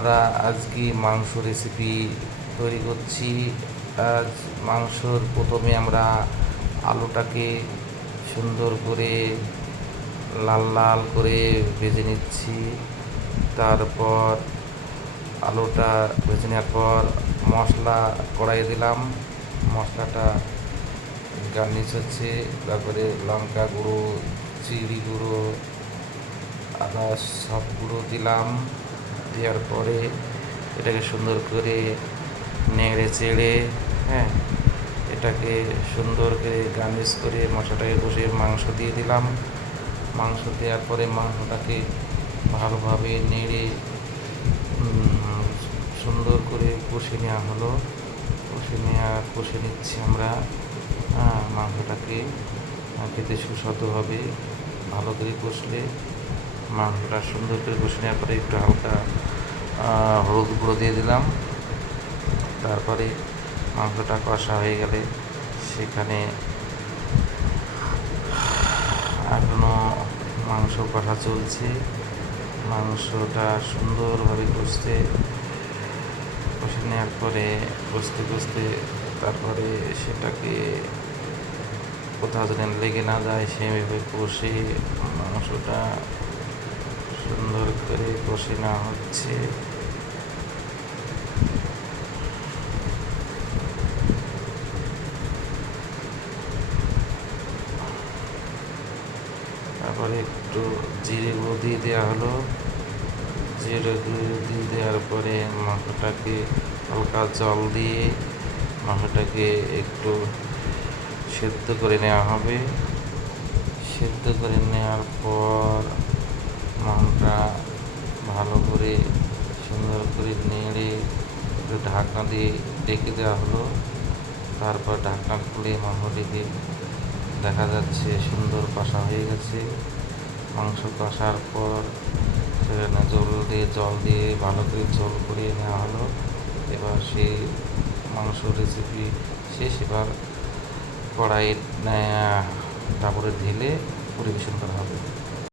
আমরা আজকে মাংস রেসিপি তৈরি করছি। আজ মাংসর প্রথমে আমরা আলুটাকে সুন্দর করে লাল লাল করে ভেজে নিচ্ছি। তারপর আলুটা ভেজে নেওয়ার পর মশলা কড়াইয়ে দিলাম। মশলাটা গার্নিশ হচ্ছে, তারপরে লঙ্কা গুঁড়ো, জিরে গুঁড়ো, আদা সব গুঁড়ো দিলাম। দেওয়ার পরে এটাকে সুন্দর করে নেড়ে চেড়ে এটাকে সুন্দর করে গার্নিশ করে মশলাটাকে কষিয়ে মাংস দিয়ে দিলাম। মাংস দেওয়ার পরে মাংসটাকে ভালোভাবে নেড়ে সুন্দর করে কষে নেওয়া হলো। কষে নিচ্ছি আমরা। মাংসটাকে খেতে সুস্বাদু হবে। ভালো করে কষলে মাংসটা সুন্দর করে কষে নেওয়ার পরে একটু হালকা হলুদ গুঁড়ো দিয়ে দিলাম। তারপরে মাংসটা কষা হয়ে গেলে সেখানে এখনও মাংস কষা চলছে। মাংসটা সুন্দরভাবে কষে নেওয়ার পরে কষতে তারপরে সেটাকে কোথাও যেন লেগে না যায় সেভাবে কষে মাংসটা সুন্দর করে কষে নেওয়া হচ্ছে। তারপরে একটু জিরে গুঁড়ো দিয়ে দেওয়া হলো। জিরে গুঁড়ো দিয়ে দেওয়ার পরে মাংসটাকে হালকা জল দিয়ে মাংসটাকে একটু সেদ্ধ করে নেওয়া হবে। সেদ্ধ করে নেওয়ার পর মাংসটা ভালো করে সুন্দর করে নেড়ে একটু ঢাকনা দিয়ে ঢেকে দেওয়া হলো। তারপর ঢাকনা খুলে মাংসটিকে দেখা যাচ্ছে সুন্দর কষা হয়ে গেছে। মাংস কষার পর সেখানে জল দিয়ে ভালো করে ঝোল করিয়ে নেওয়া হলো। এবার সেই মাংস রেসিপি শেষ। এবার কড়াইয়ের তারপরে ঢেলে পরিবেশন করা হবে।